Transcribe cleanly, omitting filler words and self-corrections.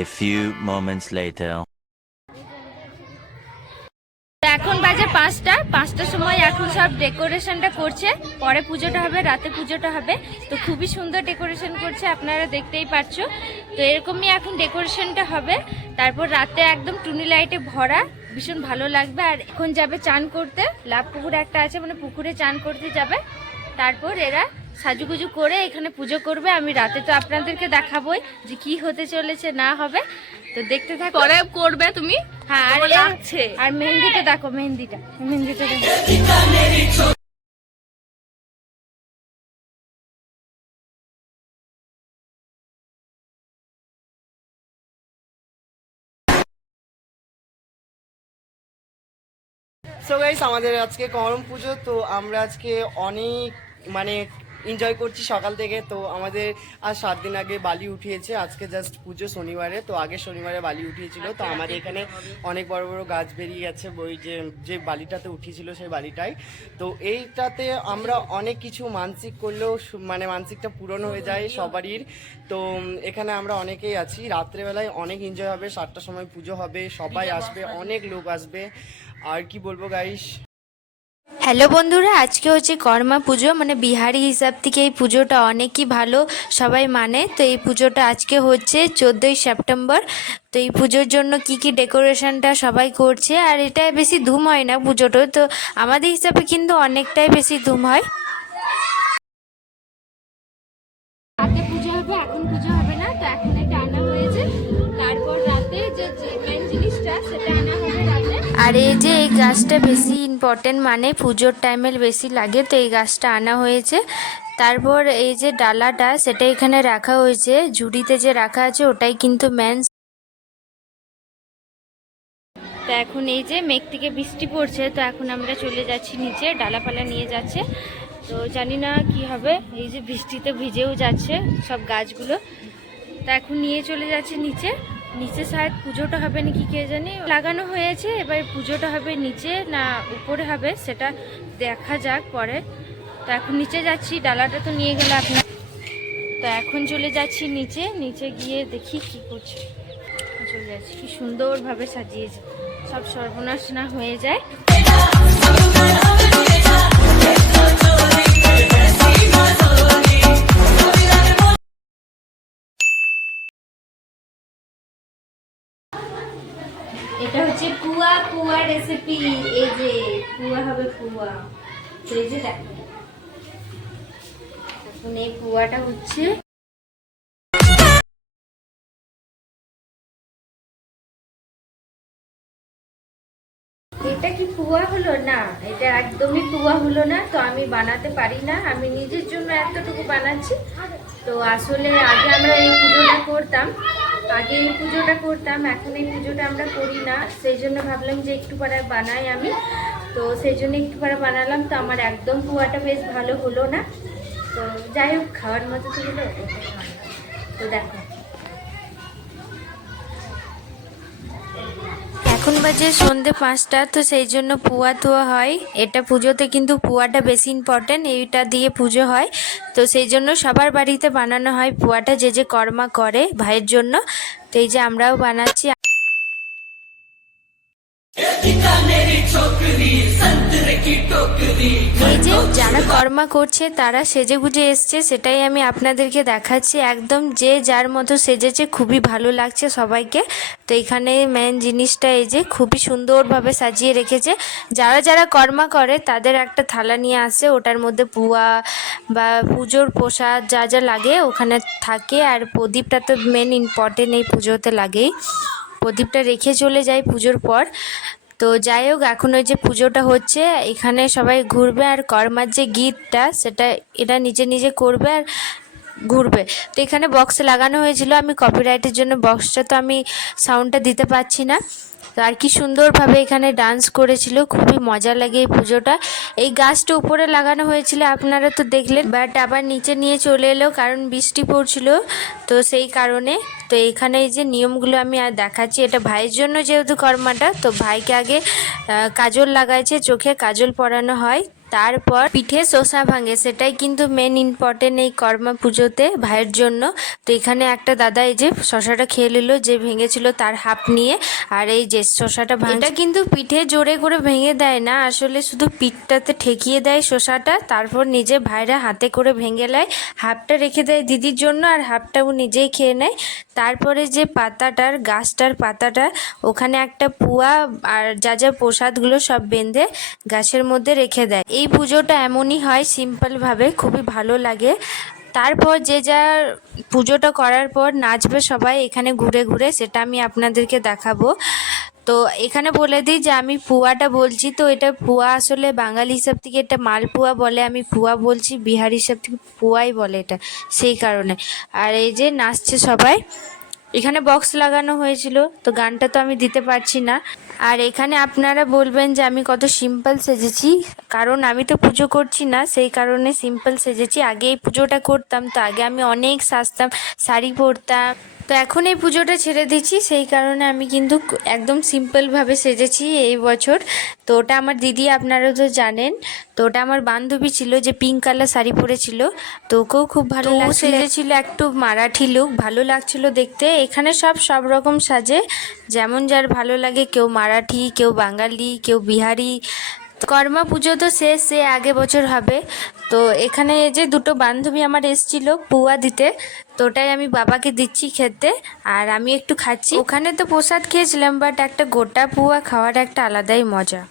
A few moments later. এখন বাজে 5টার সময় এখন সব ডেকোরেশনটা করছে, পরে পুজোটা হবে, রাতে পুজোটা হবে। তো খুবই সুন্দর ডেকোরেশন করছে, আপনারা দেখতেই পাচ্ছ। তো এরকমই এখন ডেকোরেশনটা হবে, তারপর রাতে একদম টুনি লাইটে ভরা, ভীষণ ভালো লাগবে। আর এখন যাবে চান করতে, লাভ পুকুর একটা আছে, মানে পুকুরে চান করতে যাবে। তারপর এরা সাজুগুজু করে এখানে পুজো করবে। আমি রাতে তো আপনাদেরকে দেখাবোই যে কি হতে চলেছে না হবে, তো দেখতে থাকো। পরে করবে তুমি? হ্যাঁ, আর লাগছে। আর মেহেন্দিটা দেখো, মেহেন্দিটা দেখো। সো গাইস, আমাদের আজকে করম পুজো। তো আমরা আজকে অনেক মানে এনজয় করছি সকাল থেকে। তো আমাদের আজ 7 দিন আগে বালি উঠিয়েছে, আজকে জাস্ট পুজো শনিবারে। তো আগে শনিবারে বালি উঠিয়েছিল। তো আমাদের এখানে অনেক বড় বড় গাছ বেরিয়ে গেছে, ওই যে বালিটাতে উঠিয়েছিল সেই বালিটাই। তো এইটাতে আমরা অনেক কিছু মানসিক করলেও মানে মানসিকটা পূরণ হয়ে যায় সবারই। তো এখানে আমরা অনেকেই আছি, রাত্রেবেলায় অনেক এনজয় হবে, 7টার সময় পুজো হবে, সবাই আসবে, অনেক লোক আসবে। আর কি বলবো গাইস। হ্যালো বন্ধুরা, আজকে হচ্ছে কর্মা পুজো, মানে বিহারি হিসাব থেকে এই পুজোটা অনেকই ভালো সবাই মানে। তো এই পুজোটা আজকে হচ্ছে 14ই সেপ্টেম্বর। তো এই পুজোর জন্য কি ডেকোরেশনটা সবাই করছে, আর এটা বেশি ধুম হয় না পুজোটা, তো আমাদের হিসাবে কিন্তু অনেকটাই বেশি ধুম হয়। রাতে পুজো হবে, এখন পুজো হবে না, তো এখন এটা আনা হয়েছে। তারপর রাতে যে মেন জিনিসটা সেটা আনা হবে রাতে। আর এই যে এই গাছটা বেশি ইম্পর্টেন্ট, মানে পুজোর টাইমে বেশি লাগে, তো এই গাছটা আনা হয়েছে। তারপর এই যে ডালাটা সেটা এখানে রাখা হয়েছে, ঝুড়িতে যে রাখা আছে ওটাই কিন্তু মেন। তো এখন এই যে মেঘ থেকে বৃষ্টি পড়ছে, তো এখন আমরা চলে যাচ্ছি নিচে, ডালাপালা নিয়ে যাচ্ছে। তো জানি না কি হবে, এই যে বৃষ্টিতে ভিজেও যাচ্ছে সব গাছগুলো। তো এখন নিয়ে চলে যাচ্ছে নিচে। নিচে শায়দ পুজোটা হবে নাকি কে জানি, লাগানো হয়েছে, এবার পুজোটা হবে নিচে না উপরে হবে সেটা দেখা যাক পরে। তো এখন নিচে যাচ্ছি, ডালাটা তো নিয়ে গেল আপনার। তো এখন চলে যাচ্ছি নিচে, নিচে গিয়ে দেখি কি করছে। চলে যাচ্ছি, কি সুন্দরভাবে সাজিয়েছে, সব সর্বনাশ না হয়ে যায়। এটা হচ্ছে পুয়া রেসিপি। এই যে পুয়া হবে, পুয়া। তো এই যে দেখো, এখন এই পুয়াটা হচ্ছে এটা কি পুয়া হলো না, এটা একদমই পুয়া হলো না। তো আমি বানাতে পারি না, আমি নিজের জন্য এতটুকু বানাচ্ছি। তো আসলে আগে আমরা এই পুজোটা করতাম, এখন এই পুজোটা আমরা করি না, সেই জন্য ভাবলাম যে একটু পরে বানাই আমি। তো সেই জন্য একটু পরে বানালাম। তো আমার একদম পুয়াটা বেশ ভালো হলো না, তো যাই হোক খাওয়ার মতো তো হলো। তো দেখো, এখন বাজে সন্ধ্যে 5টা, তো সেই জন্য পুয়া ধোয়া হয়। এটা পুজোতে কিন্তু পুয়াটা বেশি ইম্পর্টেন্ট, এইটা দিয়ে পুজো হয়। তো সেই জন্য সবার বাড়িতে বানানো হয় পুয়াটা, যে যে কর্মা করে ভাইয়ের জন্য। তো এই যে আমরাও বানাচ্ছি। এই যে যারা কর্মা করছে তারা সেজে গুজে এসছে, সেটাই আমি আপনাদেরকে দেখাচ্ছি। একদম যে যার মতো সেজেছে, খুবই ভালো লাগছে সবাইকে। তো এখানে মেন জিনিসটা এই যে খুবই সুন্দরভাবে সাজিয়ে রেখেছে। যারা যারা কর্মা করে তাদের একটা থালা নিয়ে আসে, ওটার মধ্যে পুয়া বা পুজোর প্রসাদ যা যা লাগে ওখানে থাকে। আর প্রদীপটা তো মেন ইম্পর্টেন্ট, এই পুজোতে লাগেই। প্রদীপটা রেখে চলে যায় পুজোর পর। তো যাই হোক, এখন ওই যে পুজোটা হচ্ছে, এখানে সবাই ঘুরবে, আর কর্মার যে গীতটা সেটা এটা নিজে নিজে করবে আর ঘুরবে। তো এখানে বক্স লাগানো হয়েছিল, আমি কপিরাইটের জন্য বক্সটা তো আমি সাউন্ডটা দিতে পারছি না। তো আর কি সুন্দরভাবে এখানে ডান্স করেছিল, খুবই মজা লাগে এই পুজোটা। এই গাছটা উপরে লাগানো হয়েছিল, আপনারা তো দেখলেন, বাট আবার নিচে নিয়ে চলে এলো কারণ বৃষ্টি পড়ছিল, তো সেই কারণে। তো এখানে এই যে নিয়মগুলো আমি আর দেখাচ্ছি, এটা ভাইয়ের জন্য যেহেতু কর্মাটা, তো ভাইকে আগে কাজল লাগাইছে, চোখে কাজল পরানো হয়। তারপর পিঠে শসা ভাঙে, সেটাই কিন্তু মেন ইম্পর্টেন্ট এই কর্মা পুজোতে ভাইয়ের জন্য। তো এখানে একটা দাদা এই যে শসাটা খেয়ে নিল, যে ভেঙেছিল তার হাফ নিয়ে। আর এই যে শসাটা এটা কিন্তু পিঠে জোরে করে ভেঙে দেয় না, আসলে শুধু পিঠটাতে ঠেকিয়ে দেয় শসাটা, তারপর নিজে ভাইরা হাতে করে ভেঙে নেয়, হাফটা রেখে দেয় দিদির জন্য আর হাফটাও নিজেই খেয়ে নেয়। তারপরে যে পাতাটার গাছটার পাতাটা, ওখানে একটা পুয়া আর যা যা প্রসাদগুলো সব বেঁধে গাছের মধ্যে রেখে দেয়। এই পুজোটা এমনই হয় সিম্পলভাবে, খুবই ভালো লাগে। তারপর যে যার পুজোটা করার পর নাচবে সবাই এখানে ঘুরে ঘুরে, সেটা আমি আপনাদেরকে দেখাবো। তো এখানে বলে দিই যে আমি পুয়াটা বলছি, তো এটা পুয়া আসলে বাঙালি হিসাব থেকে এটা মালপুয়া বলে, আমি পুয়া বলছি, বিহারি হিসাব থেকে পুয়াই বলে এটা, সেই কারণে। আর এই যে নাচছে সবাই, এখানে বক্স লাগানো হয়েছিল, তো গানটা তো আমি দিতে পারছি না। আর এখানে আপনারা বলবেন যে আমি কত সিম্পল সেজেছি, কারণ আমি তো পুজো করছি না, সেই কারণে সিম্পল সেজেছি। আগে এই পুজোটা করতাম, তো আগে আমি অনেক সাজতাম, শাড়ি পরতাম, তো এখন এই পুজোটা ছেড়ে দিচ্ছি, সেই কারণে আমি কিন্তু একদম সিম্পলভাবে সেজেছি এই বছর। তো ওটা আমার দিদি, আপনারা তো জানেন। তো ওটা আমার বান্ধবী ছিল যে পিঙ্ক কালার শাড়ি পরেছিল, তো ওকেও খুব ভালো লাগছিল, সেজেছিল একটু মারাঠি লুক, ভালো লাগছিল দেখতে। এখানে সব রকম সাজে, যেমন যার ভালো লাগে, কেউ মারাঠি, কেউ বাঙালি, কেউ বিহারি। কর্মা পুজো তো শেষ, সে আগে বছর হবে। তো এখানে এই যে দুটো বান্ধবী আমার এসেছিল পুয়া দিতে, তো ওটাই আমি বাবাকে দিচ্ছি খেতে, আর আমি একটু খাচ্ছি। ওখানে তো প্রসাদ খেয়েছিলাম, বাট একটা গোটা পুয়া খাওয়ার একটা আলাদাই মজা।